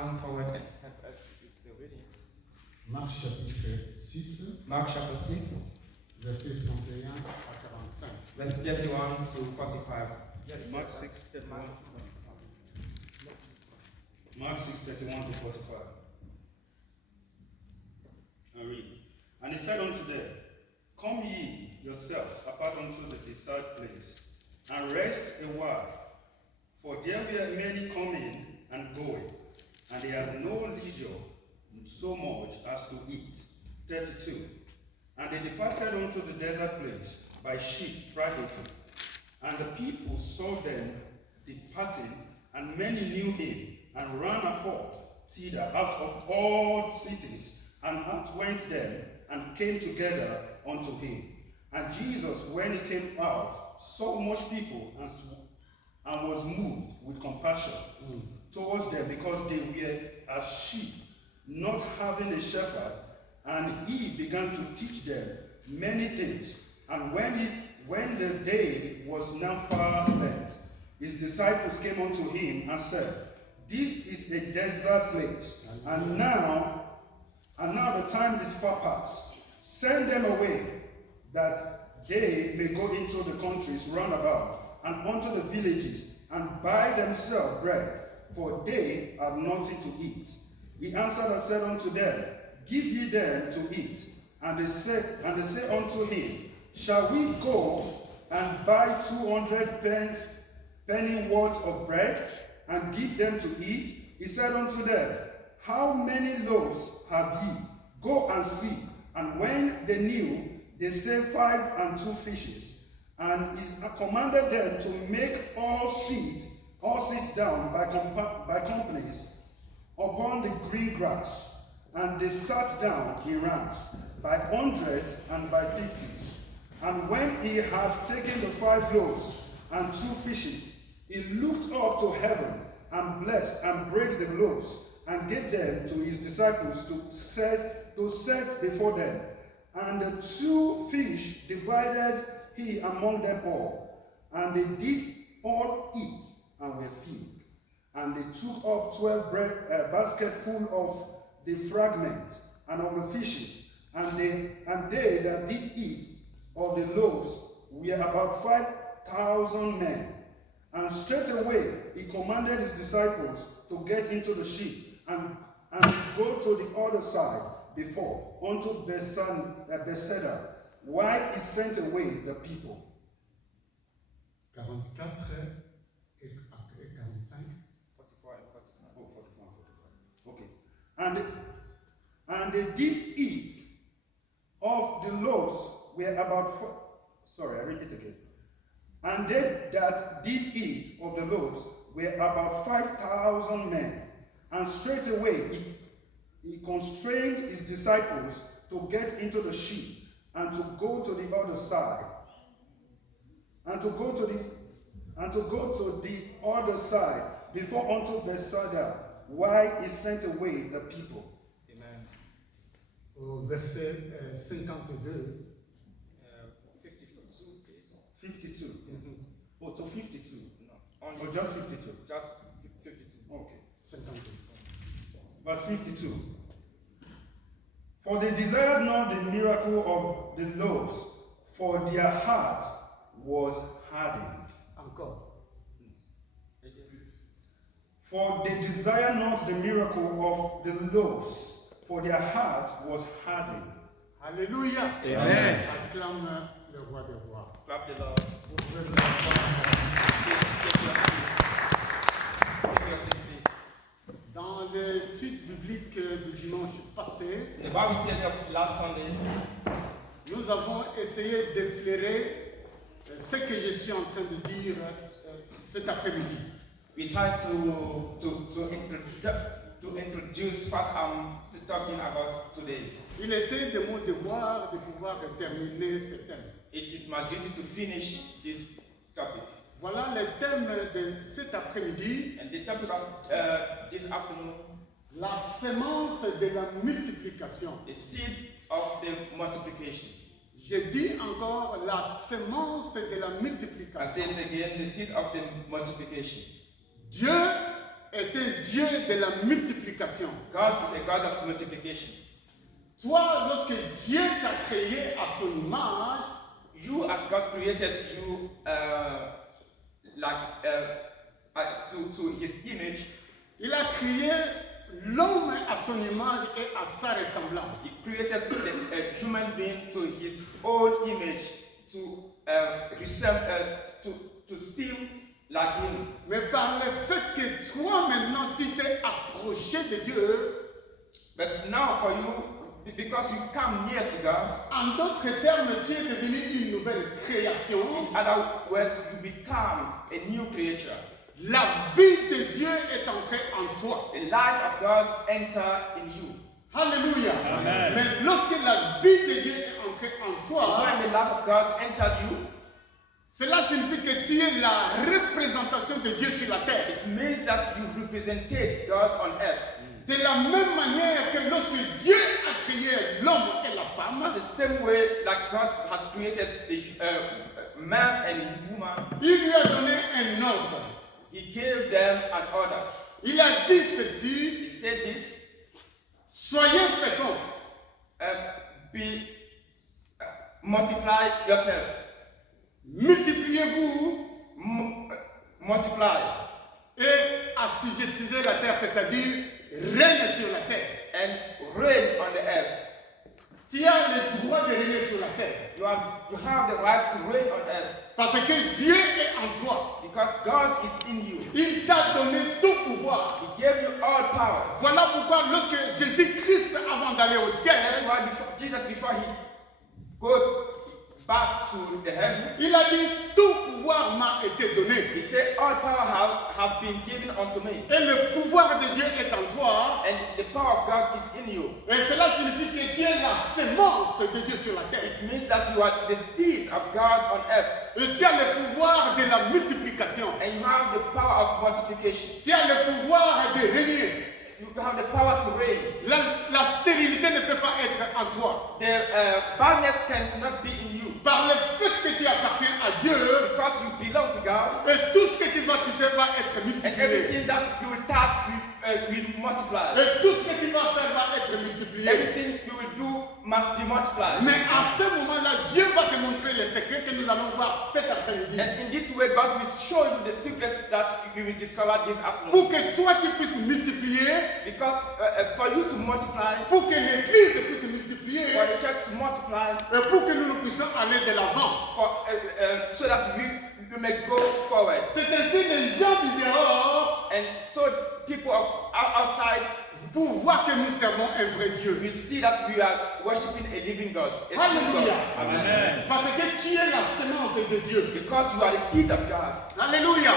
come forward and help us with the readings. Marc chapitre 6, Mark chapter 6, verset 31 à 45. verse 31 to 45. Mark 6, 31. Mark 6, 31 to 45. I read. And he said unto them, Come ye yourselves apart unto the desert place, and rest a while. For there were many coming and going, and they had no leisure so much as to eat. 32. And they departed unto the desert place by ship privately. And the people saw them departing, and many knew him, and ran aforth thither out of all cities, and outwent them, and came together unto him. And Jesus, when he came out, saw much people, and was moved with compassion towards them, because they were as sheep, not having a shepherd. And he began to teach them many things. And when the day was now far spent, his disciples came unto him and said, This is a desert place, and now the time is far past. Send them away, that they may go into the countries round about, and unto the villages, and buy themselves bread, for they have nothing to eat. He answered and said unto them, Give ye them to eat. And they say unto him, Shall we go and buy 200 penny worth of bread, and give them to eat? He said unto them, How many loaves have ye? Go and see. And when they knew, they said 5 and 2 fishes. And he commanded them to make all sit down by companies upon the green grass. And they sat down in ranks, by hundreds and by fifties. And when he had taken the 5 loaves and 2 fishes, he looked up to heaven, and blessed, and brake the loaves, and gave them to his disciples to set before them. And the 2 fish divided he among them all. And they did all eat, and were filled. And they took up 12 baskets full of the fragments and of the fishes. And they that did eat of the loaves were about 5,000 men. And straightway he commanded his disciples to get into the ship, and to go to the other side before, unto Bethsaida, while he sent away the people. 44 et 45. 44 and 45. Oh, 44 and 45. Okay. And they did eat of the loaves were about I read it again. And they that did eat of the loaves were about 5,000 men. And straightway he constrained his disciples to get into the ship, and to go to the other side, and to go to the other side before unto Bethsaida, while he sent away the people. Amen. Au verset 52. 52, please. 52. Oh, to 52. No, only Or just 52. just 52. Okay. 52. Verse 52. For they desired not the miracle of the loaves, for their heart was hardened. Encore. For they desired not the miracle of the loaves, for their heart was hardened. Alléluia. Amen. Acclame le roi des rois. Clap the Lord. Vous pouvez vous asseoir. Take your seat. Take your seat, please. Dans l'étude biblique du dimanche passé, In the Bible study of last Sunday, nous avons essayé d'effleurer ce que je suis en train de dire cet après-midi. we tried to introduce what I'm talking about today. Il était de mon devoir de pouvoir terminer ce thème. It is my duty to finish this topic. Voilà le thème de cet après-midi, And the topic of this afternoon, la sémence de la multiplication. the seed of the multiplication. Je dis encore la sémence de la I say multiplication. it again, the seed of the multiplication. Dieu est un Dieu de la multiplication. God is a God of multiplication. Toi, lorsque Dieu t'a créé à son image, You, as God created you, to His image, il a créé l'homme à son image et à sa ressemblance. He created a human being to His own image, to still like Him. Mais par le fait que toi maintenant tu t'es approché de Dieu, But now for you, because you come near to God, en d'autres termes, tu es devenu une nouvelle création. in other words, you become a new creature. La vie de Dieu est entrée en toi. The life of God enter in you. Alléluia. Amen. Mais lorsque la vie de Dieu est entrée en toi, When the life of God entered you, cela signifie que tu es la représentation de Dieu sur la terre. it means that you represented God on earth. De la même manière que lorsque Dieu a créé l'homme et la femme, The same way like God has created the man and woman, il lui a donné un ordre. He gave them an order. Il a dit ceci, He said this, soyez féconds, multiply yourself, multipliez-vous multiply, et assujettissez la terre, c'est-à-dire règne sur la terre. and reign on the earth. Tu as le droit de régner sur la terre. You have the right to reign on earth Parce que Dieu est en toi. because God is in you. Il t'a donné tout pouvoir. He gave you all powers. Voilà pourquoi lorsque Jésus-Christ, avant d'aller au That's ciel, why Jesus, before he go back to the heavens, il a dit, tout pouvoir m'a été donné. he said, all power have been given unto me. Et le pouvoir de Dieu est en toi. And the power of God is in you. Et cela signifie que tu es la sémence de Dieu sur la terre. It means that you are the seed of God on earth. Et tu as le pouvoir de la multiplication. And you have the power of multiplication. Tu as le pouvoir de régner. You have the power to reign. La stérilité ne peut pas être en toi. The badness cannot be in you. Par le fait que tu appartiens à Dieu, Because you belong to God. et tout ce que tu vas toucher va être And multiplié. everything that you will touch will multiply. Et tout ce que tu vas faire va être multiplié. Everything you will do must be multiplied. Mais à ce moment-là, Dieu va te montrer les secrets que nous allons voir cet après-midi. And in this way, God will show you the secrets that you will discover this afternoon. Pour que toi tu puisses multiplier, Because for you to multiply, pour que l'Église puisse multiplier, for the church to multiply, et pour que nous puissions aller de l'avant. so that we may go forward. C'est ainsi que les gens du dehors, And so people outside pour voir que nous servons un vrai Dieu. will see that we are worshiping a living God. A true Alléluia. God. Amen. Parce que tu es la sémence de Dieu. Because you are the seed of God. Alléluia.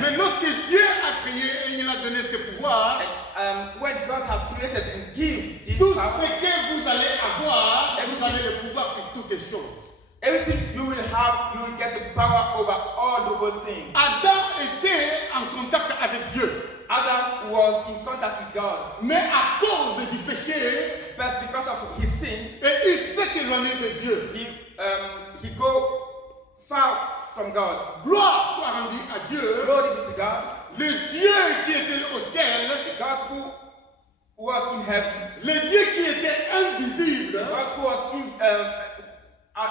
Mais lorsque Dieu a créé et il a donné ce pouvoir, And when God has created and give this tout power, ce que vous allez avoir, vous allez le pouvoir sur toutes les choses. everything you will have, you will get the power over all those things. Adam était en contact avec Dieu. Adam was in contact with God, Mais à cause du péché, but because of his sin, et il s'est éloigné de Dieu. he go far from God. Gloire soit rendue à Dieu. Glory be to God. Le Dieu qui était au ciel, The God who was in heaven, le Dieu qui était invisible, the God who was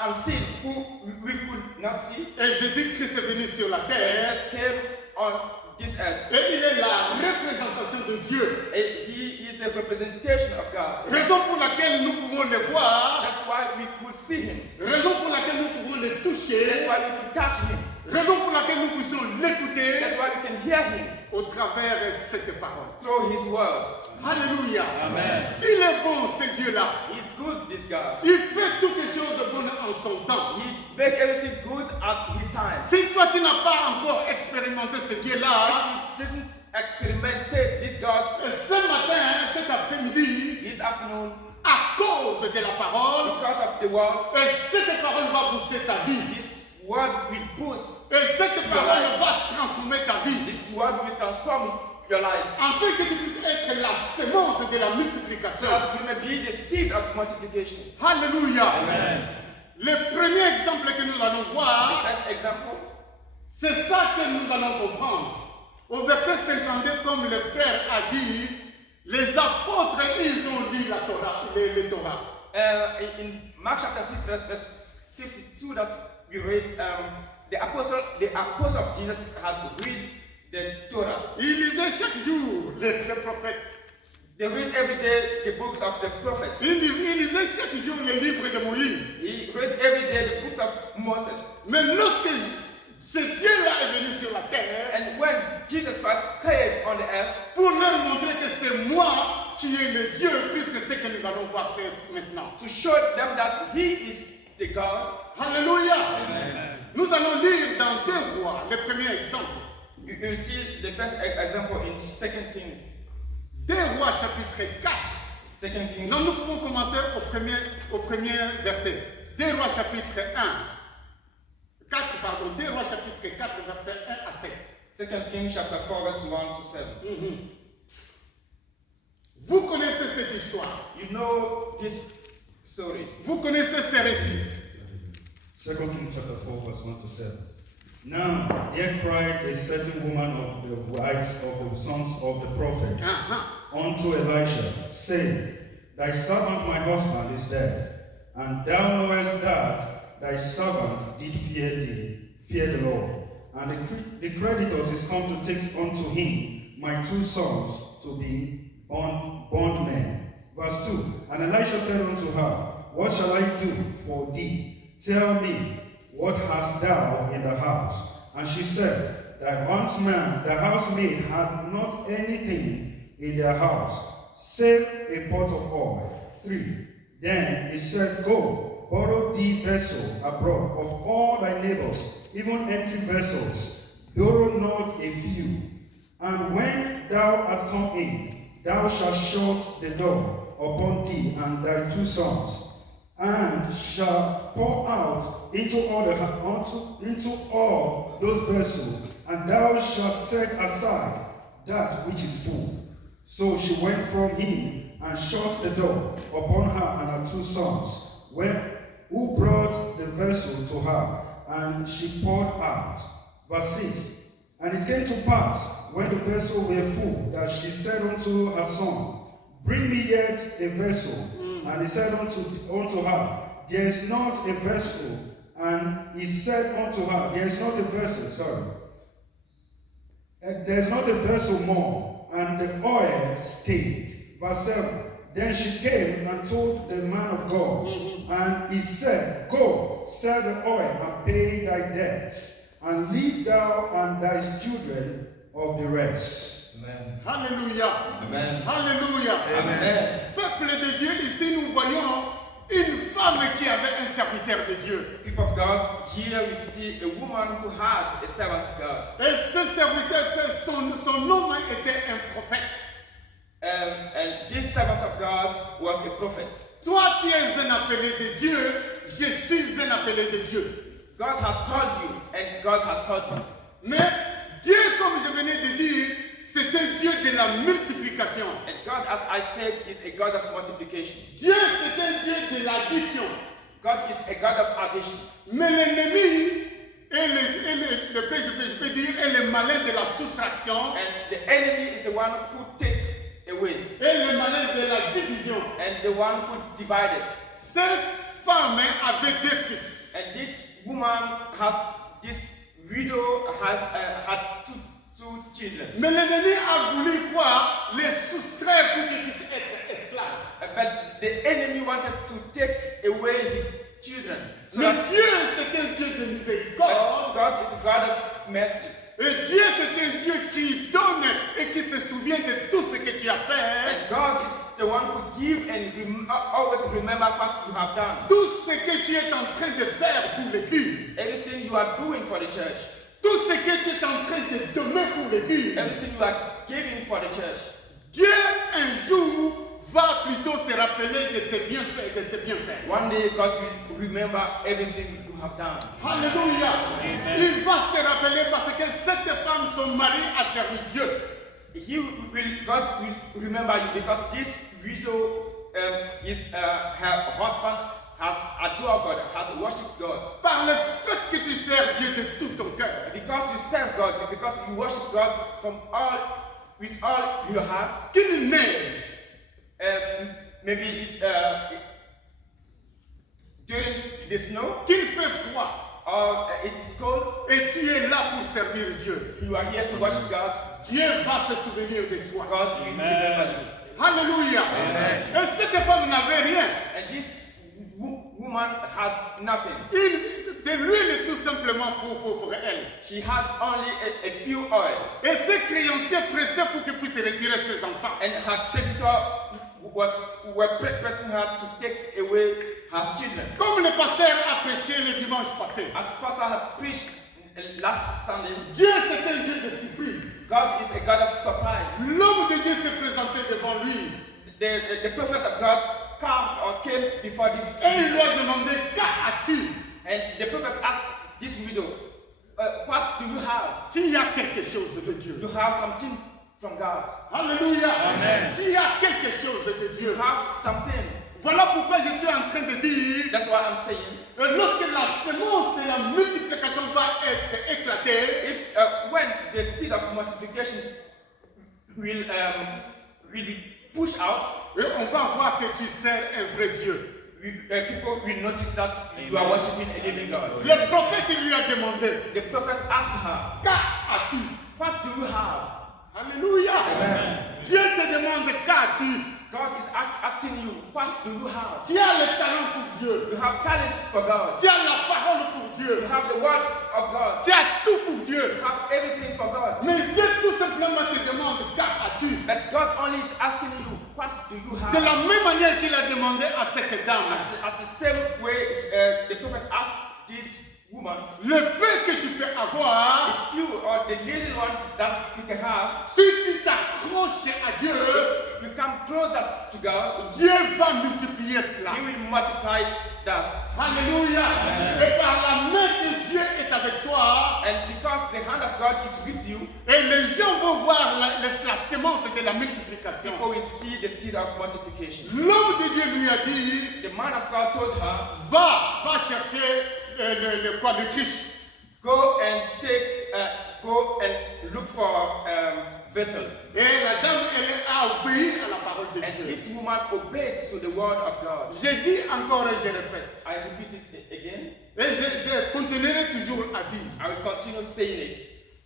unseen, who we could not see, et Jésus-Christ est venu sur la and terre, just came on this earth. et il est la représentation de Dieu. And he is the representation of God. Raison pour laquelle nous pouvons le voir, That's why we could see him. raison pour laquelle nous pouvons le That's toucher, why we could touch him. raison pour laquelle nous puissions l'écouter That's why we can hear him au travers de cette parole. through his word. Alléluia. Amen. Il est bon, ce Dieu-là. He's good, this God. Il fait toutes les choses bonnes en son temps. He make everything good at his time. Si toi tu n'as pas encore expérimenté ce Dieu-là, If you didn't experiment this God ce matin, cet après-midi, this afternoon à cause de la parole, because of the word, et cette parole va booster ta vie. this word will boost, Et cette parole va transformer ta vie. this word will transform your life. Afin que tu puisses être la sémence de la So multiplication. that you may be the seed of multiplication. Alléluia. Amen. Le premier exemple que nous allons The voir, first example, c'est ça que nous allons comprendre. Au verset 52, comme le frère a dit, les apôtres, ils ont lu la Torah, les Torah. In Mark chapter 6, verse 52, that we read, the apostle of Jesus had read the Torah. Ils lisaient chaque jour les prophètes. They read every day the books of the prophets. Ils lisaient chaque jour les livres de Moïse. He read every day the books of Moses. Mais lorsque ce Dieu-là est venu sur la terre, And when Jesus Christ came on the earth, pour leur montrer que c'est moi qui est le Dieu, puisque c'est ce que nous allons voir c'est maintenant. to show them that He is the God, Alléluia. Nous allons lire dans 2 Rois, le premier exemple. you see the first example in 2 Kings. 2 Rois chapitre 4. 2 Kings. Non, nous pouvons commencer au premier verset. 2 Rois chapitre 4, pardon. 2 Rois chapitre 4, verset 1 à 7. 2 Kings chapter 4, verse 1 to 7. Vous connaissez cette histoire. You know this story. Vous connaissez ces récits. 2 Kings chapter 4, verse 1 to 7. Now there cried a certain woman of the wives of the sons of the prophet unto Elisha, saying, Thy servant my husband is dead, and thou knowest that thy servant did fear the Lord. And the creditors is come to take unto him my 2 sons to be bondmen. Verse 2. And Elisha said unto her, What shall I do for thee? Tell me, what hast thou in the house? And she said, Thy housemaid had not anything in their house, save a pot of oil. 3. Then he said, Go, borrow thee vessel abroad of all thy neighbors, even empty vessels. Borrow not a few. And when thou art come in, thou shalt shut the door upon thee and thy 2 sons, and shall pour out into all those vessels, and thou shalt set aside that which is full. So she went from him and shut the door upon her and her 2 sons, who brought the vessel to her, and she poured out. Verse 6. And it came to pass, when the vessel were full, that she said unto her son, Bring me yet a vessel. And he said unto her, There is not a vessel. And he said unto her, There is not a vessel, there is not a vessel more. And the oil stayed. Verse 7. Then she came and told the man of God. And he said, Go, sell the oil and pay thy debts, and leave thou and thy children of the rest. Amen. Alléluia. Amen. Alléluia. Amen. Peuple de Dieu, ici nous voyons une femme qui avait un serviteur de Dieu. People of God, here we see a woman who had a servant of God. Et ce serviteur, son nom était un prophète. And this servant of God was a prophet. Toi, tu es un appelé de Dieu. Je suis un appelé de Dieu. God has called you, and God has called me. Mais Dieu, comme je venais de dire, c'est un Dieu de la multiplication. And God, as I said, is a God of multiplication. Dieu, c'est un Dieu de l'addition. God is a God of addition. Mais l'ennemi je peux dire, est le malin de la soustraction. And the enemy is the one who take away. Et le malin de la division. And the one who divided. Cette femme avait 2 fils. And this woman this widow had two children. Mais l'ennemi a voulu quoi? Les soustraire pour qu'ils puissent être esclaves. But the enemy wanted to take away his children. So Mais that Dieu, c'est un Dieu de miséricorde. God is a God of mercy. Et Dieu, c'est un Dieu qui donne et qui se souvient de tout ce que tu as fait. And God is the one who gives and always remember what you have done. Tout ce que tu es en train de faire pour l'Église. Everything you are doing for the church. Tout ce que tu es en train de donner pour l'Église. Everything you are giving for the church. Dieu, un jour, va plutôt se rappeler de tes bienfaits, de ses bienfaits. One day God will remember everything you have done. Alléluia. Il va se rappeler parce que cette femme, son mari a servi Dieu. God will remember you because this widow her husband has adored God, has worshipped God. Par le fait que tu sers Dieu de tout ton cœur. Because you serve God, because you worship God with all your heart. Qu'il neige. Maybe during the snow, Qu'il fait froid. or it is cold, Et tu es là pour servir Dieu. you are here to worship God. Dieu va se souvenir de toi. God will remember you. Alléluia. Et cette femme n'avait rien. And this woman had nothing. De l'huile tout simplement pour elle. She has only a few oil. Et ses créanciers pressaient pour qu'elle puisse retirer ses enfants. And her creditor were pressing her to take away her children. Comme le pasteur a prêché le dimanche passé. As pastor had preached last Sunday, Dieu c'est un Dieu de surprise. God is a God of surprise. L'homme de Dieu s'est présenté devant lui. The prophet of God came before this Et il lui a demandé, qu'as-tu? and the prophet asked this widow, what do you have? Tu as quelque chose de Dieu. You have something from God. Alléluia. Tu as quelque chose de You Dieu. have something. Voilà pourquoi je suis en train de dire, That's what I'm saying. lorsque la semence de la multiplication va être éclatée, If when the seed of multiplication will be pushed out, et on va voir que tu sers un vrai Dieu. people will notice that you are worshiping a living God. Le prophète lui a demandé, The prophet asked her, qu'as-tu? what do you have? Alléluia. Dieu te demande, qu'as-tu? God is asking you, what do you have? Tu as le talent pour Dieu. You have talent for God. Tu as la parole pour Dieu. You have the word of God. Tu as tout pour Dieu. You have everything for God. Mais Dieu tout simplement te demande, qu'as-tu? But God only is asking you, what do you have? De la même manière qu'il a demandé à cette dame, At the same way, the prophet asked this woman, le peu que tu peux avoir, if you are the little one that you can have, si tu t'accroches à Dieu, you come closer to God, Dieu va multiplier cela. He will multiply that. Alléluia. Et par la main de Dieu est avec toi, And because the hand of God is with you, et les gens vont voir la semence de la multiplication. people will see the seed of multiplication. L'homme de Dieu lui a dit, The man of God told her, va chercher le Christ. go and look for vessels. Et la dame, elle a obéi à la parole de And Dieu. this woman obeyed to the word of God. Je dis encore et je répète. I repeat it again. Et je continuerai toujours à dire. I will continue saying it.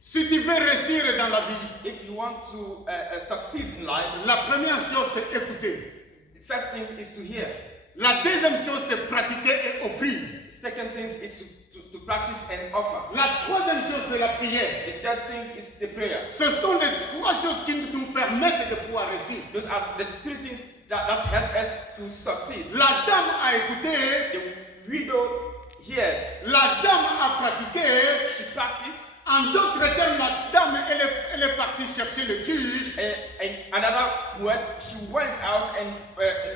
Si tu veux réussir dans la vie, If you want to succeed in life, la première chose c'est écouter. the first thing is to hear. La deuxième chose c'est pratiquer et offrir. The second thing is to practice and offer. La troisième chose c'est la prière. The third thing is the prayer. Ce sont les trois choses qui nous permettent de pouvoir réussir. Those are the three things that help us to succeed. La dame a écouté, The widow heard. la dame a pratiqué. She practiced. En d'autres termes, la dame elle est partie chercher le cuche. In another word, she went out and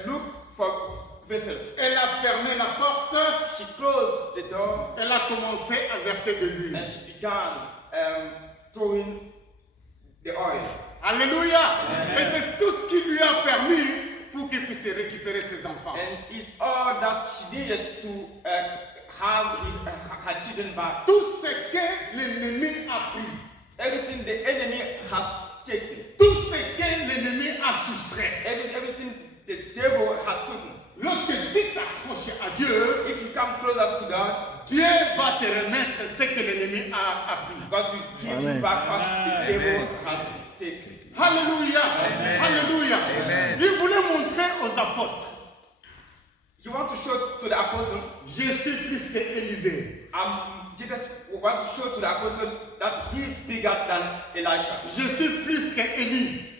looked for vessels. Elle a fermé la porte. She closed the door Elle a commencé à verser de l'huile. and she began throwing the oil. Alléluia. Et c'est tout ce qui lui a permis pour qu'il puisse récupérer ses enfants. And it's all that she needed to have her children back. Tout ce que l'ennemi a pris. Everything the enemy has taken. Tout ce que l'ennemi a soustrait. Everything the devil has taken. Lorsque tu t'accroches à Dieu, If you come closer to God, Dieu va te remettre ce que l'ennemi a pris. God will give you back what the devil has taken. Alléluia. Alléluia. Il voulait montrer aux apôtres, You want to show to the apostles, je suis plus que Élisée. Jesus want to show to the apostles that he is bigger than Elisha. Je suis plus que Élie.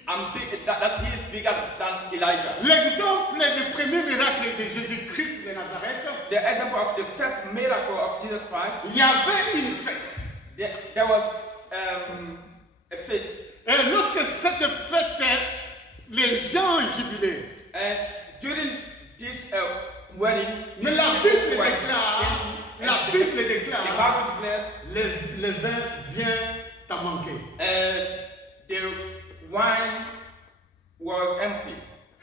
That he is bigger than Elijah. L'exemple du premier miracle de Jésus-Christ de Nazareth, The example of the first miracle of Jesus Christ, il y avait une fête. there was a feast. Et lorsque cette fête, les gens jubilaient. And during this wedding, Mais la Bible were déclare, dancing, la and Bible the déclare, Bible declares, le vin vient à manquer. the wine was empty.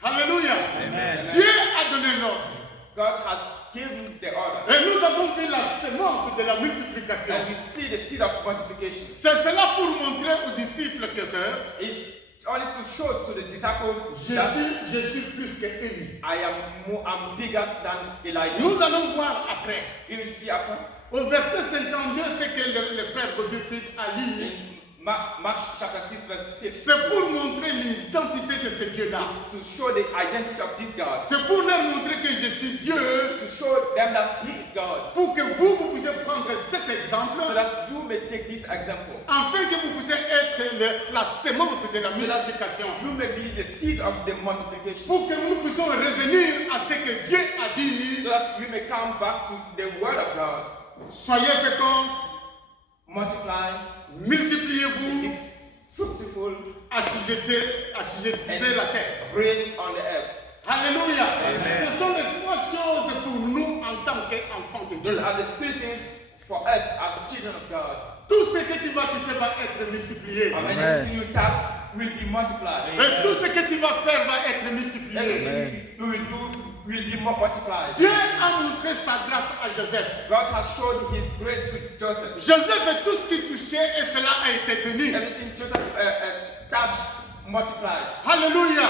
Alléluia. Amen. Dieu a donné l'ordre. God has gave him the order. Et nous avons vu la semence de la multiplication. And we see the seed of multiplication. C'est cela pour montrer aux disciples que It's only to show to the disciples je that suis plus que Élie. I'm bigger than Elijah. Nous allons voir après. You will see after. Au verset 52, c'est que le frère Godfrey a lu. In Mark chapter 6 verse 15. C'est pour montrer l'identité de ce Dieu-là. Is to show the identity of this God. C'est pour leur montrer que je suis Dieu. To show them that He is God. Pour que vous puissiez prendre cet exemple. So that you may take this example. Afin que vous puissiez être la sémence de la multiplication. You may be the seed of the multiplication. Pour que nous puissions revenir à ce que Dieu a dit. So that we may come back to the word of God. Soyez féconds. Multiply. Multipliez-vous. Be fruitful. Assujettissez la terre. Reign on the earth. Alléluia. Ce sont les trois choses pour nous en tant qu'enfants de Dieu. Those are the three things for us as children of God. Tout ce que tu vas toucher va être multiplié. And everything you touch will be multiplied. Et tout ce que tu vas faire va être multiplié. Everything you will do will be more multiplied. Dieu a montré sa grâce à Joseph. God has shown His grace to Joseph. Joseph fait tout ce qu'il touchait et cela a été béni. Everything Joseph touched multiplied. Alléluia.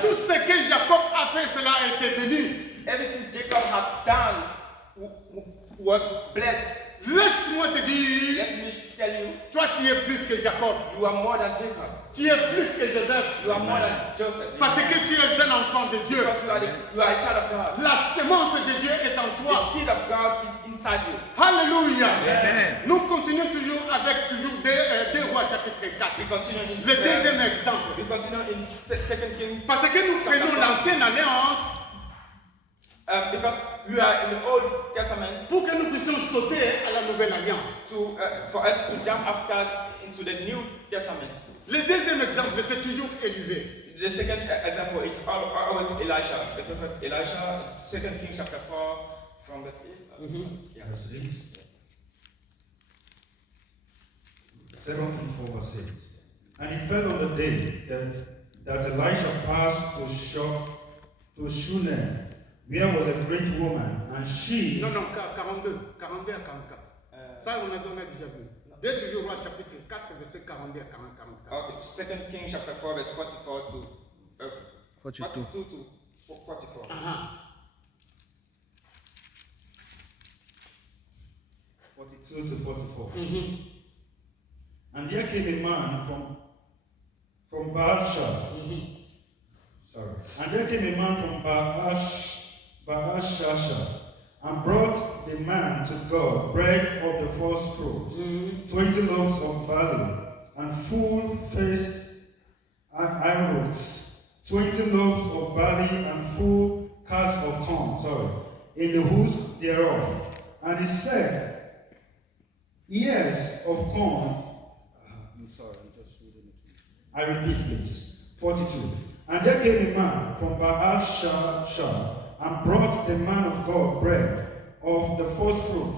Tout ce que Jacob a fait, cela a été béni. Everything Jacob has done was blessed. Laisse-moi te dire, Let me tell you, toi tu es plus que Jacob. you are more than Jacob. Tu es plus que Joseph. You are more than Joseph. Parce que tu es un enfant de Dieu. Because you are a child of God. La semence de Dieu est en The toi. seed of God is inside you. Alléluia. Amen. Nous continuons toujours avec deux Rois chapitre 4. We continue in Le deuxième exemple. we continue in 2 Kings Parce que nous prenons l'ancienne alliance because we are in the Old Testament pour que nous puissions sauter à la nouvelle alliance. for us to jump after into the New Testament. Le deuxième exemple, c'est toujours Élisée. The second example is always Elisha, the prophet Elisha, 2 Kings chapter 4 from verse 8. Yeah. Verse 8. 2 Kings 4 verse 8. And it fell on the day that Elisha passed to Shunem, where was a great woman, and she... Non, 42 à 44. Ça, on a déjà vu. Dès toujours Rois chapitre 4, verset 42 à 44. Okay, 2 Kings chapter 4 verse 44 to 42 to 44. Uh-huh. 42 to 44. And there came a man from Baal-shah. Sorry. And there came a man from Baal-shah and brought the man to God bread of the first fruits, 20 loaves of barley, and full-faced arrowrots, 20 loaves of barley, and full casks of corn, in the hoods thereof. And he said, ears of corn. I'm sorry, I'm just reading it. I repeat, please. 42. And there came a man from Baal-shah and brought the man of God bread of the first fruit,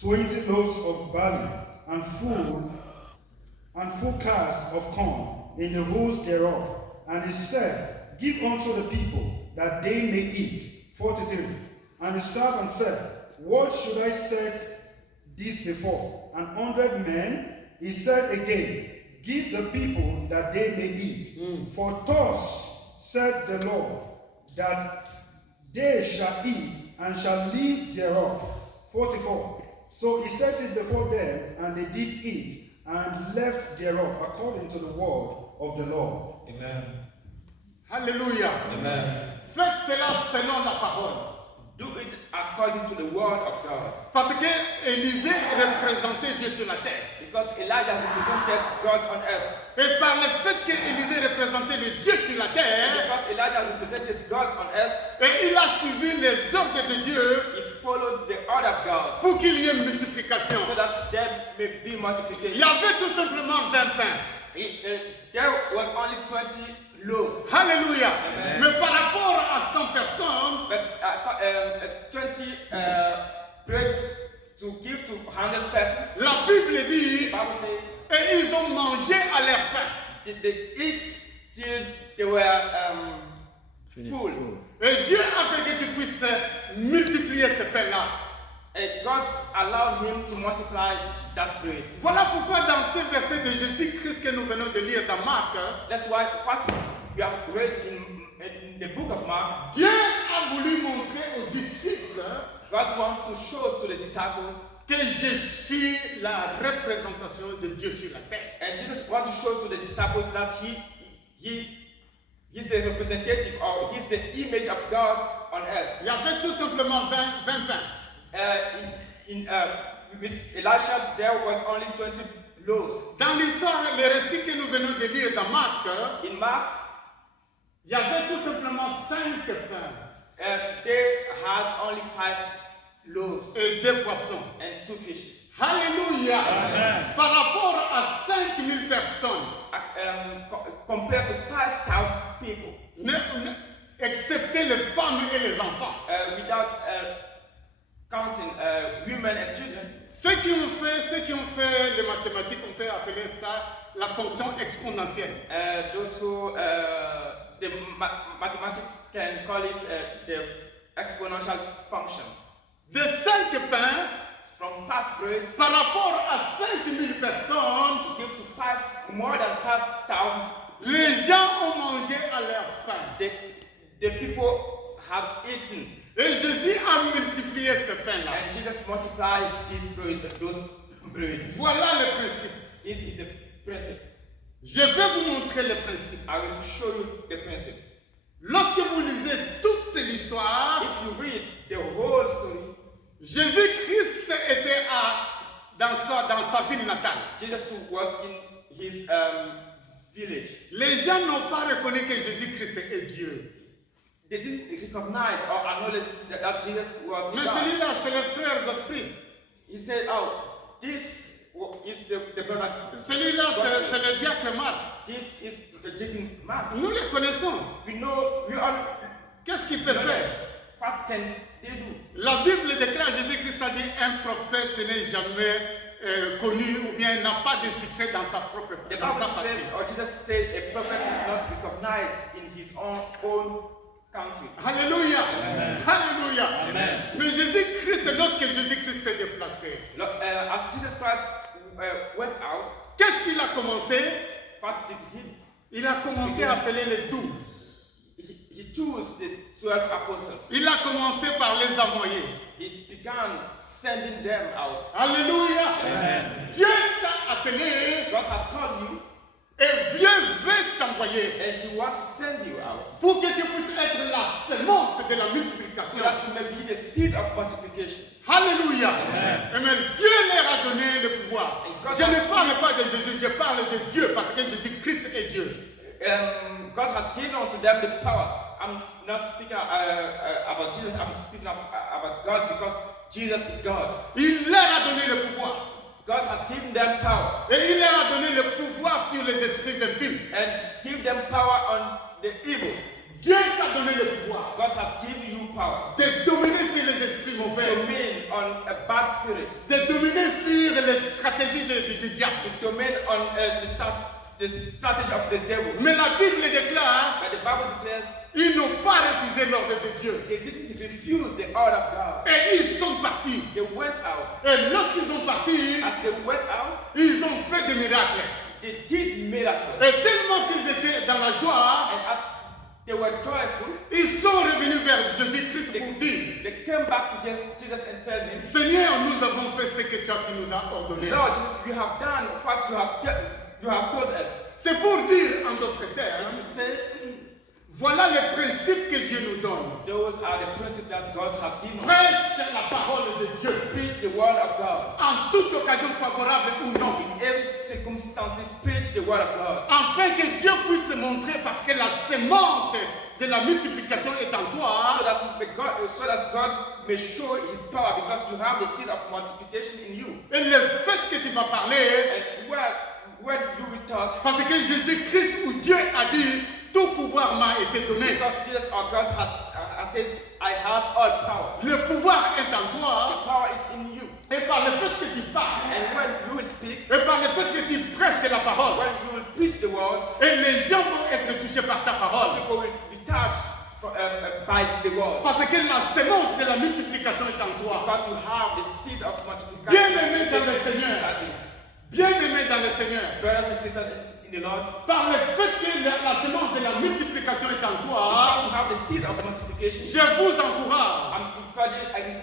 20 loaves of barley, and full casks of corn in the hoods thereof. And he said, give unto the people that they may eat. 43. And the servant said, what should I set this before? 100 men? He said again, give the people that they may eat. For thus said the Lord, that they shall eat and shall live thereof. 44. So he set it before them, and they did eat and left thereof, according to the word of the Lord. Amen. Alléluia. Amen. Faites cela selon la parole. Do it according to the word of God. Parce que Élisée représentait Dieu sur la terre. Because Elijah represented God on earth. Et par le fait qu'Élisée représentait le Dieu sur la terre, Because Elijah represented God on earth, et il a suivi les ordres de Dieu he followed the order of God pour qu'il y ait une multiplication. so that there may be Il y multiplication. avait tout simplement 20 pains. There was only 20 loaves, Alléluia. Mais par rapport à 100 personnes, but 20 breads to give to 100 persons. la Bible dit, The Bible says et ils ont mangé à leur faim. they eat till they were full. Et Dieu a fait que tu puisses multiplier ce pain-là. And God allowed him to multiply that bread. Voilà pourquoi dans ce verset de Jésus-Christ que nous venons de lire dans Marc, That's why what we have read in the book of Mark, Dieu a voulu montrer aux disciples God wants to show to the disciples, que je suis la représentation de Dieu sur la terre. and Jesus wants to show to the disciples that he's the representative, or he's the image of God on earth. Il y avait tout simplement 20 pains. With Elisha, there was only 20 loaves. Dans l'histoire, le récit que nous venons de lire dans Marc, In Mark, il y avait tout simplement 5 pains they had only 5 loaves et 2 poissons. and 2 fishes. Alléluia! Par rapport à 5000 personnes, Compared to 5,000 people, excepté les femmes et les enfants. without counting women and children. Ceux qui ont fait les mathématiques, on peut appeler ça la fonction exponentielle. Those who the mathematics can call it the exponential function. De 5 pains, From 5 breads par rapport à 5000 personnes, to give to more than 5,000, les gens ont mangé à leur faim. the people have eaten, Et Jésus a multiplié ce pain-là. and Jesus multiplied those breads. Voilà le principe. This is the principle. Je vais vous montrer le principe. I will show you the principle. Lorsque vous lisez toute l'histoire, If you read the whole story, Jésus-Christ était dans sa ville natale. Jesus too was in his village. Les gens n'ont pas reconnu que Jésus-Christ est Dieu. They didn't recognize or acknowledge that Jesus was Mais God. celui-là, c'est le frère Gottfried. He said, "Oh, this is the brother. Celui-là, c'est le diacre Marc. This is the deacon Mark. Nous les connaissons. We all Qu'est-ce qu'il peut faire? what can they do? La Bible déclare, Jésus-Christ a dit, un prophète n'est jamais connu ou bien n'a pas de succès dans sa propre The dans sa Bible patrie. says, or Jesus said, a prophet is not recognized in his own country. Alléluia. Alléluia. Amen. Mais Jésus-Christ, lorsque Jésus-Christ s'est déplacé, As Jesus Christ went out, qu'est-ce qu'il a commencé? what did he? Il a commencé à appeler les 12. He chose the 12 apostles. Il a commencé par les envoyer. He began sending them out. Alléluia. Dieu t'a appelé God has called you, et Dieu veut t'envoyer and he wants to send you out pour que tu puisses être la semence de la so multiplication. that you may be the seed of multiplication. Alléluia. Amen. Dieu leur a donné le pouvoir. Je ne parle pas de Jésus, je parle de Dieu parce que Jésus-Christ est Dieu. God has given unto them the power. I'm not speaking about Jesus, I'm speaking about God because Jesus is God. Il leur a donné le pouvoir. God has given them power Et il leur a donné le pouvoir sur les esprits impies. and give them power on the evil. Dieu t'a donné le pouvoir God has given you power de dominer sur les esprits to mauvais, domain on a bad spirit, de dominer sur les stratégies du diable. to domain on the strategy of the devil. Mais la Bible déclare, But the Bible declares ils n'ont pas refusé l'ordre de Dieu. they didn't refuse the order of God. Et ils sont partis. They went out. Et lorsqu'ils sont partis, As they went out, ils ont fait des miracles. they did miracles. Et tellement qu'ils étaient dans la joie, And as they were joyful, ils sont revenus vers Jésus-Christ pour dire, they came back to Jesus and tell him, Seigneur, nous avons fait ce que tu nous as ordonné. Lord Jesus, you have done what you have told us. C'est pour dire, en d'autres termes, To say, voilà les principes que Dieu nous donne. those are the principles that God has given us. Prêche la parole de Dieu Preach the word of God. en toute occasion favorable ou non, In every circumstances, preach the word of God. afin que Dieu puisse se montrer parce que la semence de la multiplication est en toi. So that God may show his power because you have the seed of multiplication in you. Et le fait que tu vas parler, And when you will talk, parce que Jésus-Christ ou Dieu a dit, tout pouvoir m'a été donné. because Jesus or God has said, I have all power. Le pouvoir est en The toi. power is in you. Et par le fait que tu parles, And when you will speak, et par le fait que tu prêches la parole, when you will preach the word, et les gens vont être touchés par ta parole. people will be touched by the word. Parce que la sémence de la multiplication est en toi. Because you have the seed of multiplication. Bien-aimé dans le Seigneur. inside you. Bien-aimé dans le Seigneur. Brothers and sisters in the Lord, Par le fait que la sémence de la multiplication est en because toi, you have the seed of multiplication, je vous encourage. I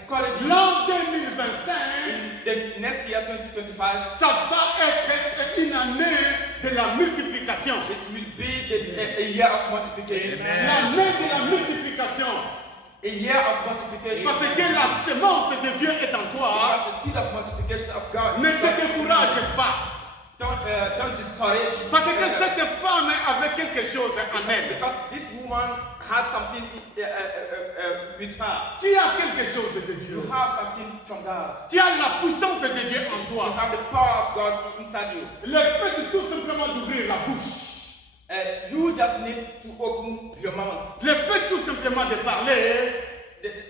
encourage you L'an 2025, in the next year, 2025, ça va être une année de la multiplication. it will be a year of multiplication. L'année de la multiplication. A year of multiplication. Parce que la sémence de Dieu est en toi. Because the seed of multiplication of God. Ne te décourage pas. Don't discourage. Parce que cette femme avait quelque chose en elle. Because this woman had something with her. Tu as quelque chose de Dieu. You have something from God. Tu as la puissance de Dieu en You toi. have the power of God inside you. Le fait tout simplement d'ouvrir la bouche. You just need to open your mouth. Le fait tout simplement de parler,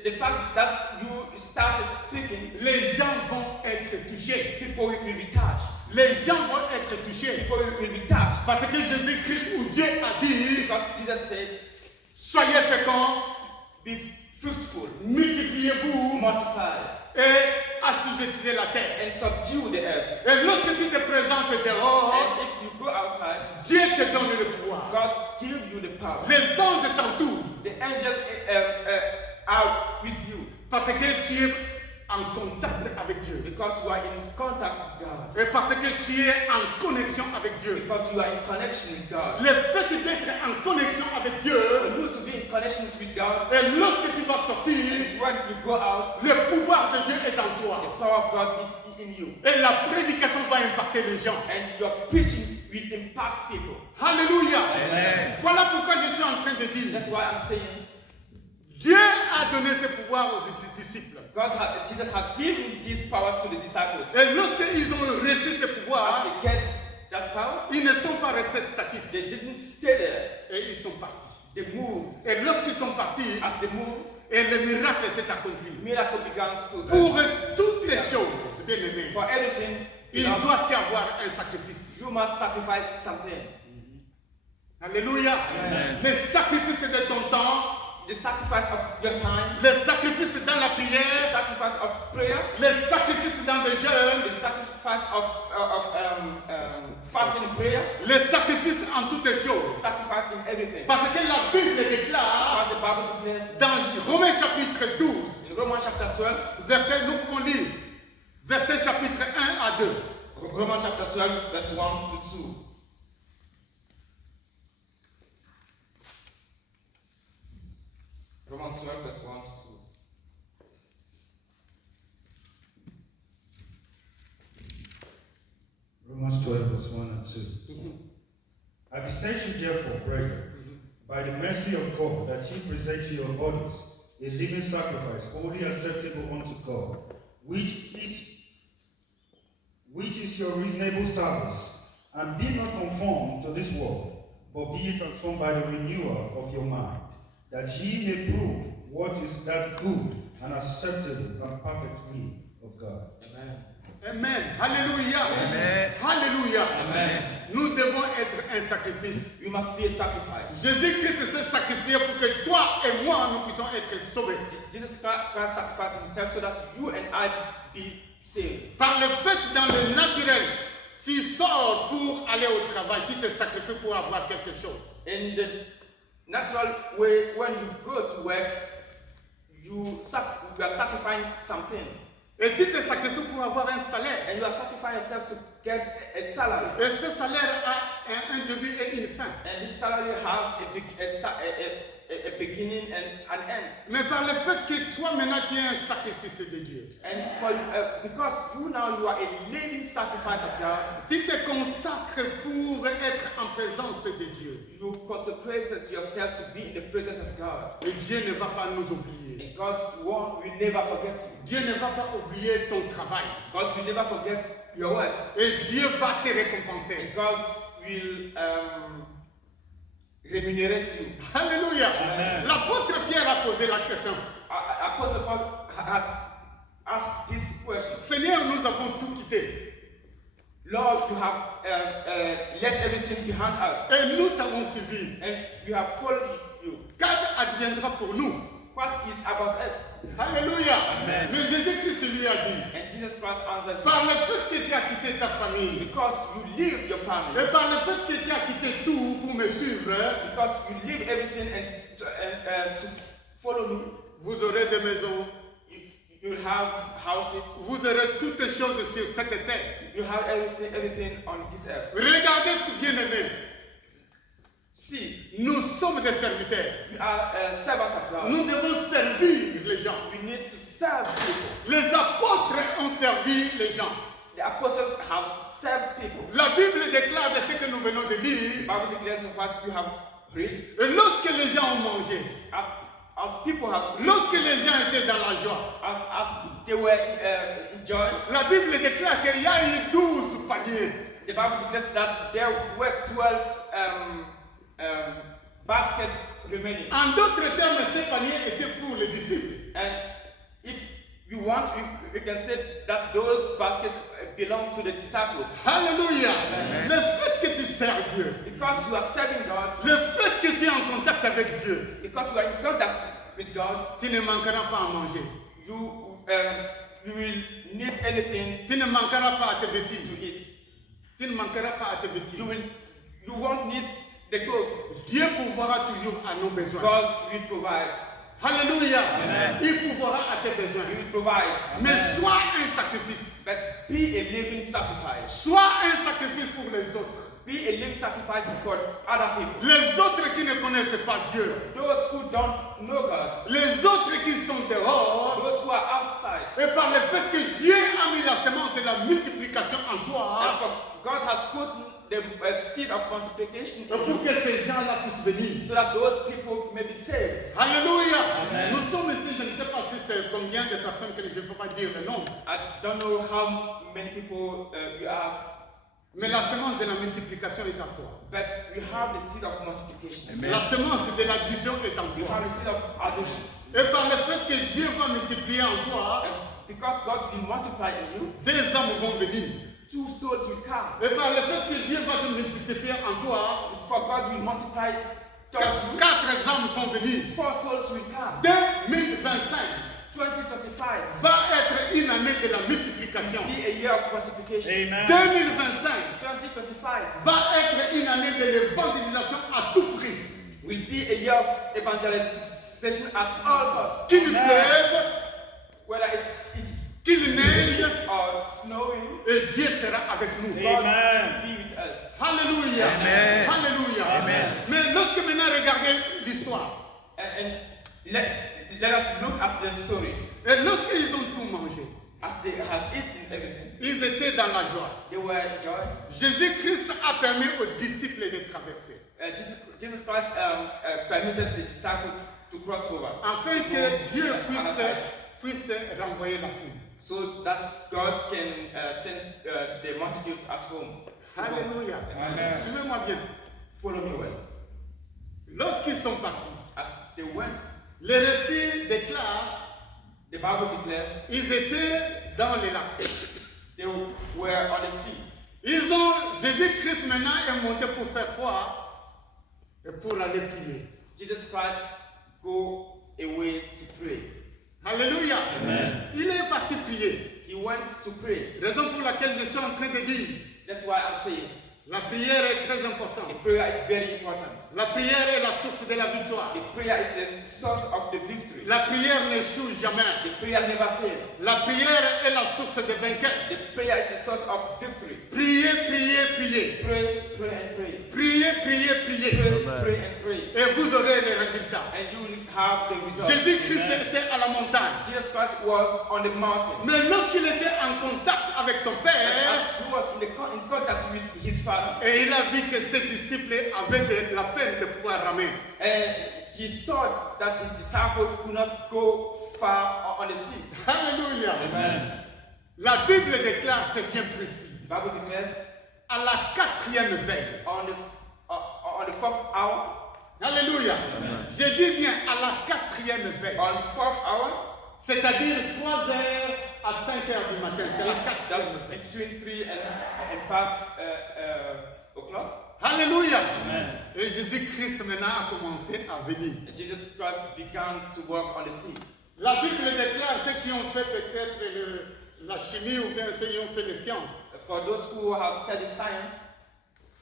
The fact that you started speaking, les gens vont être touchés. people will be touched. Les gens vont être touchés. People will be touched. Parce que Jésus-Christ ou Dieu a dit, Because Jesus said, soyez féconds, be fruitful, multipliez-vous multiply, et assujettissez la terre. and subdue the earth. Et lorsque tu te présentes dehors, And if you go outside, Dieu te donne le pouvoir. God give you the power. Les anges t'entourent The angel are with you parce que tu es en contact avec Dieu. because you are in contact with God. Et parce que tu es en connexion avec Dieu. Because you are in connection with God. Le fait d'être en connexion avec Dieu, For you to be in connection with God, et lorsque tu vas sortir, when you go out, le pouvoir de Dieu est en the toi. power of God is in you. Et la prédication va impacter les gens. And your preaching will impact people. Alléluia. Amen. Voilà pourquoi je suis en train de dire, That's why I'm saying Dieu a donné ce pouvoir aux disciples. Jesus has given this power to the disciples. Et lorsqu'ils ont reçu ce pouvoir, As they get that power, ils ne sont pas restés statiques. they didn't stay there. Et ils sont partis. They moved. Et lorsqu'ils sont partis, As they moved, et le miracle s'est accompli. miracle began to Pour toutes les choses, bien aimé, For everything, il doit y avoir un sacrifice. you must sacrifice something. Alléluia. Le sacrifice de ton temps, The sacrifice of your time, le sacrifice dans la the prière, sacrifice of prayer, le sacrifice dans le jeûne, the sacrifice of fasting and prayer, le sacrifice en toutes les choses. sacrifice in everything. Parce que la Bible déclare As the Bible declares dans Romains chapitre 12, in Romans chapter 12, verset, nous pouvons lire, verset chapitre 1 à 2. Romans chapter 12, verse 1 to 2. Romans 12, verse 1 to 2. Romans 12, verse 1 and 2. I beseech you, therefore, brethren, by the mercy of God, that ye present your bodies a living sacrifice, wholly acceptable unto God, which is your reasonable service. And be not conformed to this world, but be ye transformed by the renewal of your mind, that ye may prove what is that good and acceptable and perfect will of God. Amen. Amen. Alléluia. Amen. Alléluia. Amen. Nous devons être un sacrifice. You must be a sacrifice. Jésus-Christ s'est sacrifié pour que toi et moi, nous puissions être sauvés. Jesus Christ sacrificed himself so that you and I be saved. Par le fait dans le naturel, tu sors pour aller au travail, tu te sacrifies pour avoir quelque chose. In the natural way, when you go to work, you are sacrificing something. Et tu te sacrifies pour avoir un salaire. And you are sacrificing yourself to get a salary. Et ce salaire a un début et une fin. And this salary has a beginning and an end. Mais par le fait que toi maintenant tu es un sacrifice de Dieu, And for because you are a living sacrifice of God, tu te consacres pour être en présence de Dieu. you consecrated yourself to be in the presence of God. Et Dieu ne va pas nous oublier. And God will never forget you. Dieu ne va pas oublier ton travail. God will never forget your work. Et Dieu va te récompenser. God will remunerate you. Alléluia. L'apôtre Pierre a posé la question. Apostle Paul has asked this question. Seigneur, nous avons tout quitté. Lord, you have left everything behind us, Et nous t'avons suivi. and we have followed you. Qu'adviendra adviendra pour nous? What is about us? Alléluia. Mais Jésus-Christ lui a dit, And Jesus Christ answered, par le fait que tu as quitté ta famille, because you leave your family, et par le fait que tu as quitté tout pour me suivre, because you leave everything and to follow me, vous aurez des maisons, you have houses, vous aurez toutes les choses sur cette terre. you have everything on this earth. Regardez, bien-aimés, See, nous sommes des serviteurs. we are servants of God. Nous devons servir les gens. We need to serve people. Les apôtres ont servi les gens. The apostles have served people. La Bible déclare de ce que nous venons de The lire, Bible declares in what you have read. et lorsque les gens ont mangé, As people have, lorsque les gens étaient dans la joie, as they were in joy, la Bible déclare qu'il y a eu 12 paniers. the Bible declares that there were 12 baskets remaining. En d'autres termes, ces paniers étaient pour les disciples. And if you want, we can say that those baskets belong to the disciples. Alléluia. Le fait que tu sers Dieu, Because you are serving God, le fait que tu es en contact avec Dieu, because you are in contact with God, tu ne manqueras pas à manger. you will need anything Tu ne manqueras pas à te to vêtir. eat. Tu ne manqueras pas à te vêtir. You won't need the clothes. Dieu pourvoira toujours à nos besoins. God will provide. Alléluia. Il pourvoira à tes besoins. He will provide. Mais sois un sacrifice. But be a living sacrifice. Sois un sacrifice pour les autres. Be a living sacrifice for other people. Les autres qui ne connaissent pas Dieu. Those who don't know God. Les autres qui sont dehors. Those who are outside. Et par le fait que Dieu a mis la semence de la multiplication en toi, Therefore, God has put the seed of multiplication in pour you que ces gens-là puissent venir. so that those people may be saved. Alléluia. Nous sommes ici, je ne sais pas si c'est combien de personnes que je ne peux pas dire le nom. I don't know how many people you are, Mais la semence de la multiplication est en toi. but you have the seed of multiplication. La semence de l'addition est en You toi. have the seed of addition. Et par le fait que Dieu va multiplier en toi, And because God will multiply in you, des âmes vont venir. 2 souls will come. Et par le fait que Dieu va te multiplier en toi, For God will multiply towards you, 4 âmes vont venir. 4 souls will come. 2025 2025 va être une année de la multiplication. be a year of multiplication. 2025 2025 va être une année de l'évangélisation à tout prix. will be a year of evangelization at all costs. Qu'il pleuve, Whether it's qu'il neige, or snowing, et Dieu sera avec nous. God will be with us. Alléluia. Alléluia. Mais lorsque maintenant regardez l'histoire, And let us look at the story. et lorsqu'ils ont tout mangé, As they had eaten everything, ils étaient dans la joie. they were in joy. Jésus-Christ a permis aux disciples de traverser, Jesus Christ permitted the disciples to cross over, afin que Dieu puisse renvoyer la foule. so that God can send the multitude at home. Alléluia. Suivez-moi bien. Follow me well. Lorsqu'ils sont partis, As they went, le récit déclare the Bible declares ils étaient dans les lacs. they were on the sea. Jésus-Christ maintenant est monté pour faire quoi? Et pour aller prier. Jesus Christ go away to pray. Alléluia. Il est parti prier. He went to pray. Raison pour laquelle je suis en train de dire, That's why I'm saying la prière est très the importante. prayer is very important. La prière est la source de la victoire. The prayer is the source of the victory. La prière n'échoue jamais. The prayer never fails. La prière est la source de vainqueur. The prayer is the source of victory. Priez, priez, priez. Pray, pray, and pray. Priez, priez, priez. Pray, pray, and pray. Et vous aurez les résultats. And you will have the result. Jésus-Christ était à la montagne. Jesus Christ was on the mountain. Mais lorsqu'il était en contact avec son Père, As he was in contact with his father, et il a vu que ses disciples avaient de la peine de pouvoir ramer. and he saw that his disciples could not go far on the sea. Alléluia. La Bible déclare, c'est bien précis, The Bible declares à la 4e veille. on the 4th hour, Alléluia. Je dis bien à la 4e veille. on the 4th hour, C'est-à-dire 3h à 5h du matin. C'est la that's 4e veille. between 3 and 5 o'clock. Alléluia. Et Jésus-Christ maintenant a commencé à venir. Jesus Christ began to work on the scene. La Bible déclare ceux qui ont fait peut-être la chimie ou bien ceux qui ont fait les sciences, For those who have studied science,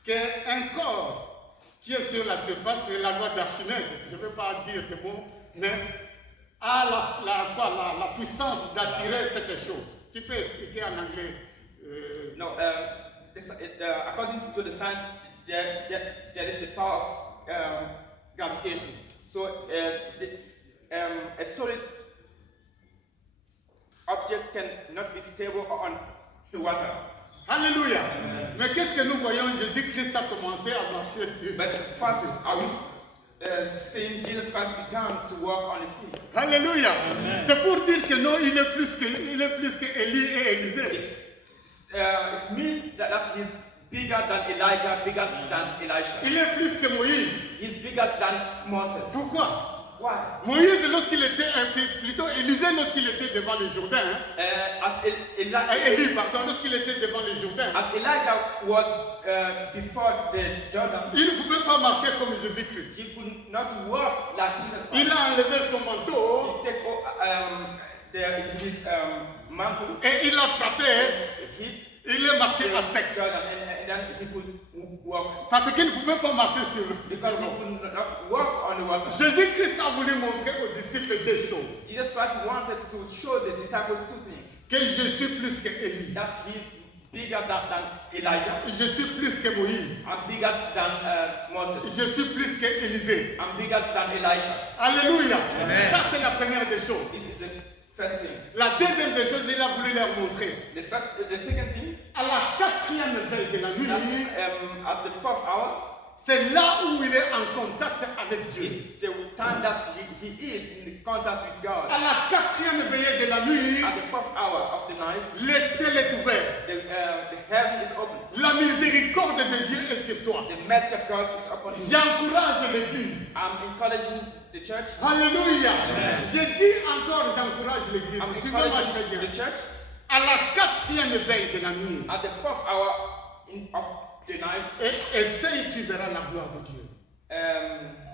qu'un corps qui est sur la surface, c'est la loi d'Archimède, je ne veux pas dire de mots, mais a la puissance d'attirer cette chose. Tu peux expliquer en anglais? no, according to the science, there is the power of gravitation. So a solid object cannot be stable on the water. Alléluia. Mais qu'est-ce que nous voyons? Jésus-Christ a commencé à marcher sur. But first, are we saying Jesus Christ began to work on the scene? Alléluia. C'est pour dire que non, il est plus que Élie et Élisée. It means that he's bigger than Elijah, bigger than Elisha. Il est plus que Moïse. He's bigger than Moses. Pourquoi? Why? Moïse, lorsqu'il était, plutôt Élisée, lorsqu'il était devant le Jourdain, Élie, pardon, lorsqu'il était devant le Jourdain, as Elijah was before the Jordan, il ne pouvait pas marcher comme Jésus-Christ. he could not walk like Jesus Christ. Il a enlevé son manteau He take his mantle, et il a frappé, hit il est marché à sec. Jordan, and then he could walk Parce qu'il ne pouvait pas marcher sur because he l'eau. could not walk on the water. Jésus-Christ a voulu montrer aux disciples deux choses. Jesus Christ wanted to show the disciples two things: Que je suis plus que Élie. that he's bigger than Elijah, Je suis plus que Moïse. I'm bigger than Moses, Je suis plus que Élisée. I'm bigger than Elisha. Alléluia. Amen. Ça, c'est la première des choses. This is the first thing. La deuxième des choses, il a voulu leur montrer. The second thing, À la quatrième veille de la nuit, that, at the fourth hour, c'est là où il est en contact avec Dieu. is the time that he is in contact with God. À la quatrième veillée de la nuit, At the fourth hour of the night, le ciel est ouvert. the heaven is open. La miséricorde de Dieu est sur toi. The mercy of God is upon you. J'encourage l'église. I'm encouraging the church. Alléluia. Je dis encore, j'encourage l'église. I'm Suivez-moi très encouraging bien. the church. À la quatrième veille de la nuit, At the fourth hour of the night, et essaye, tu verras la gloire de Dieu.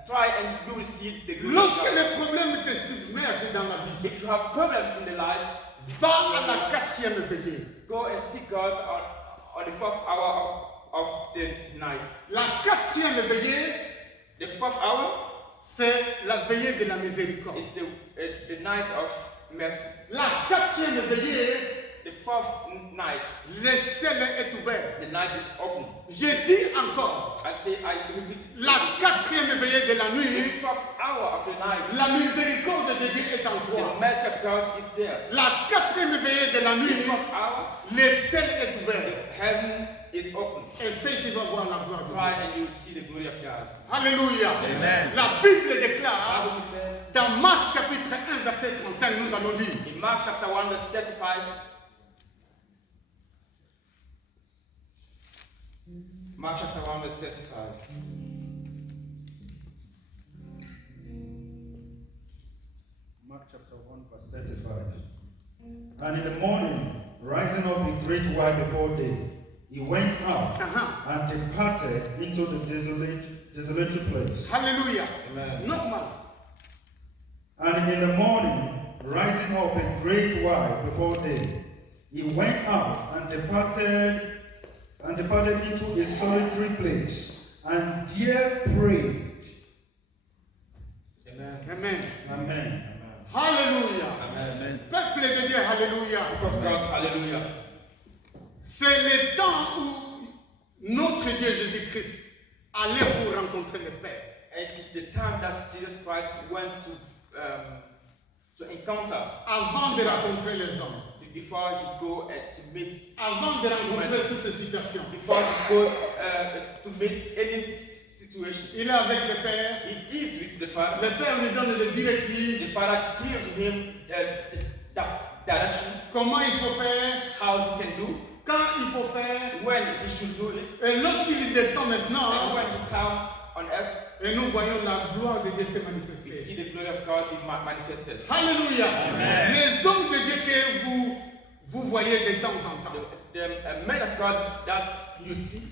try and you will see the glory of Lorsque God. les problèmes te submergent dans la vie, If you have problems in the life, va à la quatrième veillée. go and seek God on the fourth hour of the night. La quatrième veillée, The fourth hour c'est la veillée de la miséricorde. is the night of mercy. La quatrième veillée, The fourth night, le ciel est ouvert. the night is open. Je dis encore, I repeat, la quatrième veillée de la the nuit, fourth hour of the night, la miséricorde de Dieu est en the toi. mercy of God is there. La quatrième veillée de la The nuit, fourth hour, le ciel est ouvert. heaven is open. Essaye, tu vas voir la gloire de Try Dieu. and you will see the glory of God. Alléluia. Amen. La Bible déclare, Bible declares dans Marc chapitre 1, verset 35, nous allons lire. in Mark chapter 1, verse 35. Mark chapter 1, verse 35. Mark chapter 1, verse 35. And in the morning, rising up a great while before day, he went out and departed into the desolatory place. Alléluia. Amen. Normal. And in the morning, rising up a great while before day, he went out and departed into a solitary place, and there prayed. Amen. Amen. Amen. Alléluia. Amen. Peuple de Dieu, Alléluia. Of God, hallelujah. C'est le temps où notre Dieu Jésus-Christ allait pour rencontrer le Père. It is the time that Jesus Christ went to encounter Avant de rencontrer les hommes. before he go to meet, Avant de rencontrer toute situation. before he go to meet any situation. Il est avec le Père. He is with the Father. Le Père lui donne les directives. The Father gives him the directions, Comment il faut faire. how he can do, Quand il faut faire. when he should do it, Et lorsqu'il descend and maintenant, when he come on earth, et nous voyons la gloire de Dieu se we manifester. see the glory of God be manifested. Alléluia. Les hommes de Dieu que vous voyez de temps en temps. The men of God that you see,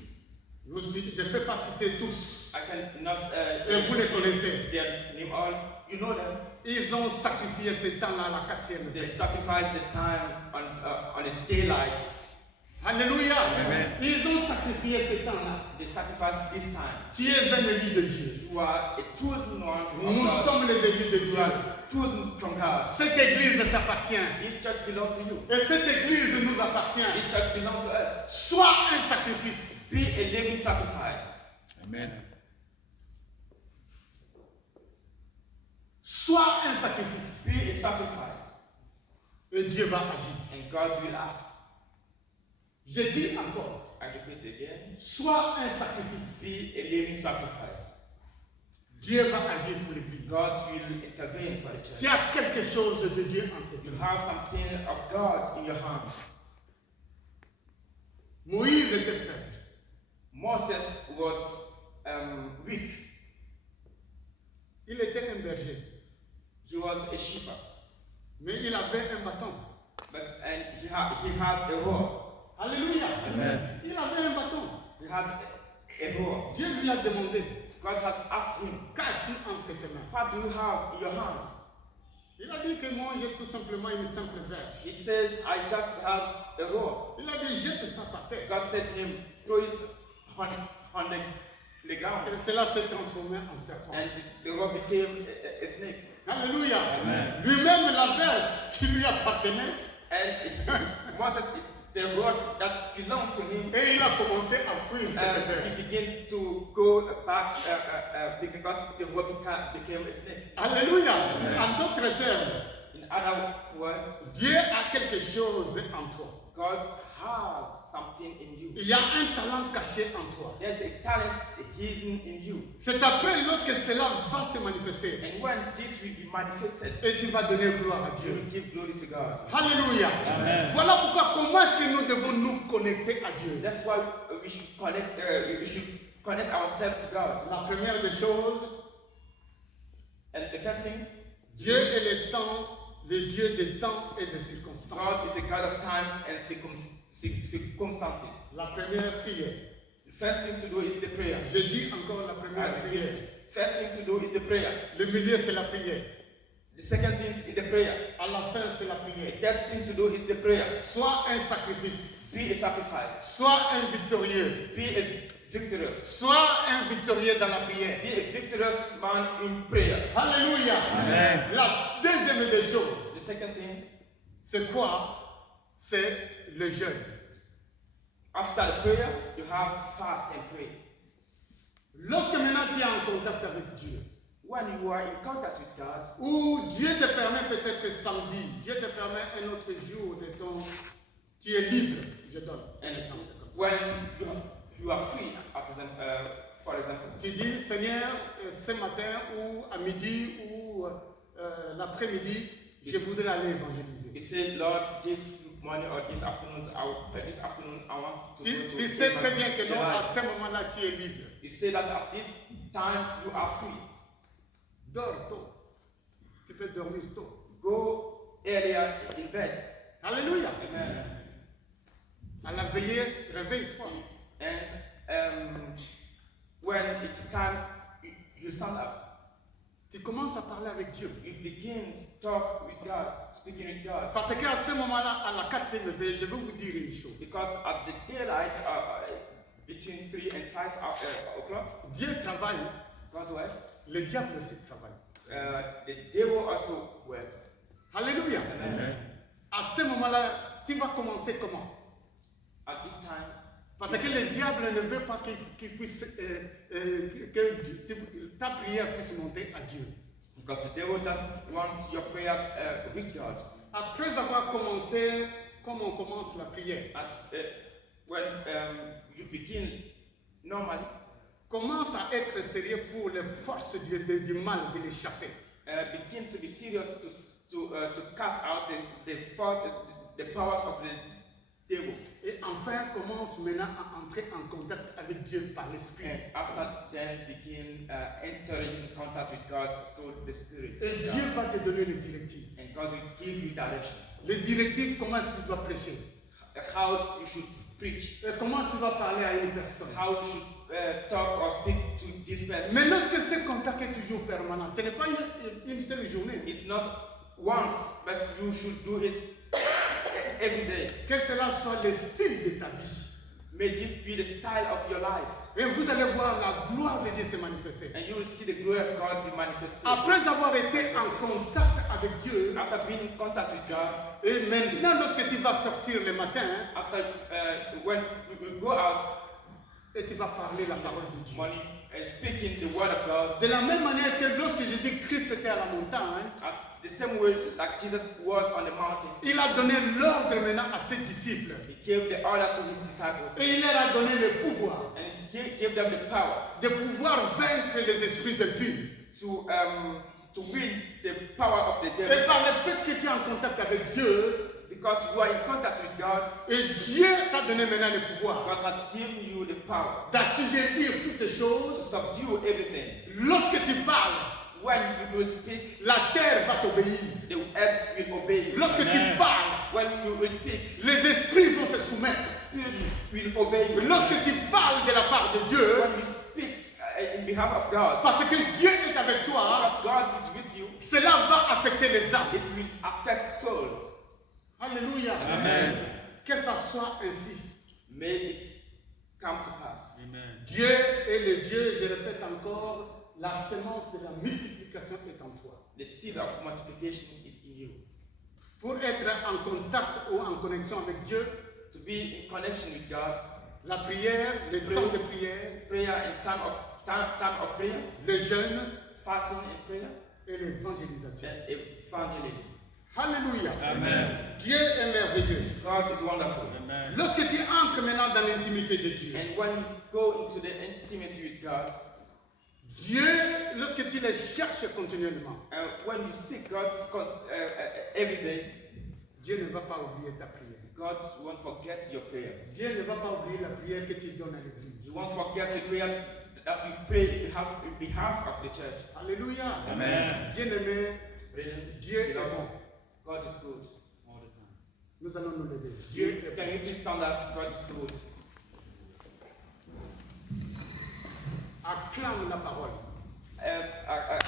Je ne peux pas citer tous. I cannot. Et vous les connaissez. Their name all. You know them. Ils ont sacrifié ce temps-là à la quatrième They veille. sacrificed the time on the daylight. Alléluia. Ils ont sacrifié ce temps-là. They sacrificed this time. Tu es un élu de Dieu. You are a chosen one from Nous God. sommes les élus de You Dieu. are chosen from God. Cette église t'appartient. This church belongs to you. Et cette église nous appartient. This church belongs to us. Sois un sacrifice. Be a living sacrifice. Amen. Sois un sacrifice. Be a sacrifice. Et Dieu va agir. And God will act. Je dis encore. I repeat again. Sois un sacrifice. Be a living sacrifice. Dieu va agir pour l'église. God will intervene for the church. Tu as quelque chose de Dieu entre You tes have something of God in your hands. Moïse était faible. Moses was weak. Il était un berger. He was a shepherd. Mais il avait un bâton. And he had a rod. Alléluia. Amen. Il avait un bâton. He has a rod. Dieu lui a demandé, God has asked him, qu'as-tu entre tes mains? what do you have in your hands? Il a dit que moi j'ai tout simplement une simple verge. He said, I just have a rod. Il a dit jette ça par terre. God said to him, throw it on the ground. Et cela s'est transformé en serpent. And the rod became a snake. Alléluia. Amen. Lui-même la verge qui lui appartenait. And Moses, the rod that belonged to him, Et il a commencé à fuir cette verge. he began to go back because the rod became a snake. Alléluia. En d'autres termes, In other words, Dieu a quelque chose en toi. God has something in you. Il y a un talent caché en toi. There's a talent hidden in you. C'est après lorsque cela va se manifester. And when this will be manifested, Et tu vas donner gloire à you Dieu. will give glory to God. Alléluia. Voilà pourquoi, comment est-ce que nous devons nous connecter à Dieu? That's why we should connect ourselves to God. La première des choses, And the first thing, Dieu est le temps, le Dieu des temps et des circonstances. God is the God of times and circumstances. La première prière. The first thing to do is the prayer. Je dis encore la première prière. First thing to do is the prayer. Le milieu, c'est la prière. The second thing is the prayer. À la fin, c'est la The prière. third thing to do is the prayer. Sois un sacrifice. Be a sacrifice. Sois un victorieux. Be a victorious. Sois un victorieux dans la prière. Be a victorious man in prayer. Alléluia. Amen. La deuxième des choses, The second thing, c'est quoi? C'est le jeûne. after the prayer, you have to fast and pray. Lorsque maintenant tu es en contact avec Dieu, When you are in contact with God, ou Dieu te permet peut-être samedi, Dieu te permet un autre jour de ton... Tu es libre, je donne un exemple comme ça. when you are free, for example, Tu dis, Seigneur, ce matin ou à midi ou l'après-midi, je voudrais aller évangéliser. you say, Lord, this morning or this afternoon, I want to Tu, go to tu sais très bien que non, à evangelize. ce moment-là, tu es libre. You say that at this time you are free. Dors tôt. Tu peux dormir tôt. Go earlier in bed. Alléluia. Amen. À la veillée, réveille-toi. And when it is time, you stand up. Tu commences à parler avec Dieu. You begin to talk with God, speaking with God. Parce qu'à ce moment-là, à la quatrième veille, je vais vous dire une chose. Because at the daylight, between 3 and 5 o'clock, Dieu travaille, God works. le diable aussi travaille. The devil also works. Alléluia. Amen. À ce moment-là, tu vas commencer comment? At this time, Parce que le diable ne veut pas qu'il puisse, que ta prière puisse monter à Dieu. because the devil doesn't want your prayer with God. Après avoir commencé, comme on commence la prière, When you begin normally, commence à être sérieux pour les forces du mal, de les chasser. begin to be serious to cast out the powers of the devil. Et enfin, commence maintenant à entrer en contact avec Dieu par l'Esprit. And after then begin entering in contact with God through the Spirit. Et Dieu va te donner les directives. And God will give you directions. Les directives, comment est-ce que tu dois prêcher? How you should preach, Et comment tu vas parler à une personne. how you should talk or speak to this person. Mais lorsque ce contact est toujours permanent, ce n'est pas une seule journée. It's not once, but you should do it every day. Que cela soit le style de ta vie. May this be the style of your life, Et vous allez voir la gloire de Dieu se manifester. and you will see the glory of God be manifested. Après avoir été en contact avec Dieu, After being in contact with God, et maintenant lorsque tu vas sortir le matin, after when we go out et tu vas parler la parole de Dieu. morning and speaking the word of God, De la même manière que lorsque Jésus-Christ était à la montagne, as the same way like Jesus was on the mountain, il a donné l'ordre maintenant à ses disciples. he gave the order to his disciples, Et il leur a donné le pouvoir and he gave them the power de pouvoir vaincre les esprits impies. to win the power of the Et devil. par le fait que tu es en contact avec Dieu, Because you are in contact with God, et Dieu t'a donné maintenant le pouvoir God has given you the power d'assujettir toutes to choses. subdue everything. Lorsque tu parles, When you will speak, la terre va t'obéir. the earth will obey you. Lorsque tu parles, When you will speak, les esprits vont se soumettre. spirits will obey you. Lorsque tu parles de la part de Dieu, When you speak in behalf of God, parce que Dieu est avec toi, because God is with you, cela va affecter les âmes. it will affect souls. Alléluia. Amen. Que ça soit ainsi. May it come to pass. Amen. Dieu est le Dieu, je répète encore, la semence de la multiplication est en toi. The seed of multiplication is in you. Pour être en contact ou en connexion avec Dieu, To be in connection with God, la prière, le temps de prière, prayer in time of prayer, le jeûne fasting and prayer, et l'évangélisation. and evangelism. Alléluia. Amen. Dieu est merveilleux. God is wonderful. Amen. Lorsque tu entres maintenant dans l'intimité de Dieu, And when you go into the intimacy with God, Dieu, lorsque tu le cherches continuellement, when you seek God every day, Dieu ne va pas oublier ta prière. God won't forget your prayers. Dieu ne va pas oublier la prière que tu donnes à l'église. You won't forget the prayer that you pray in behalf of the church. Alléluia. Amen. Bien-aimé, Brethren, Dieu est beloved, bon. God is good. All the time. Nous allons nous lever. Dieu est Can bon. you please stand up? God is good. Acclame la parole. I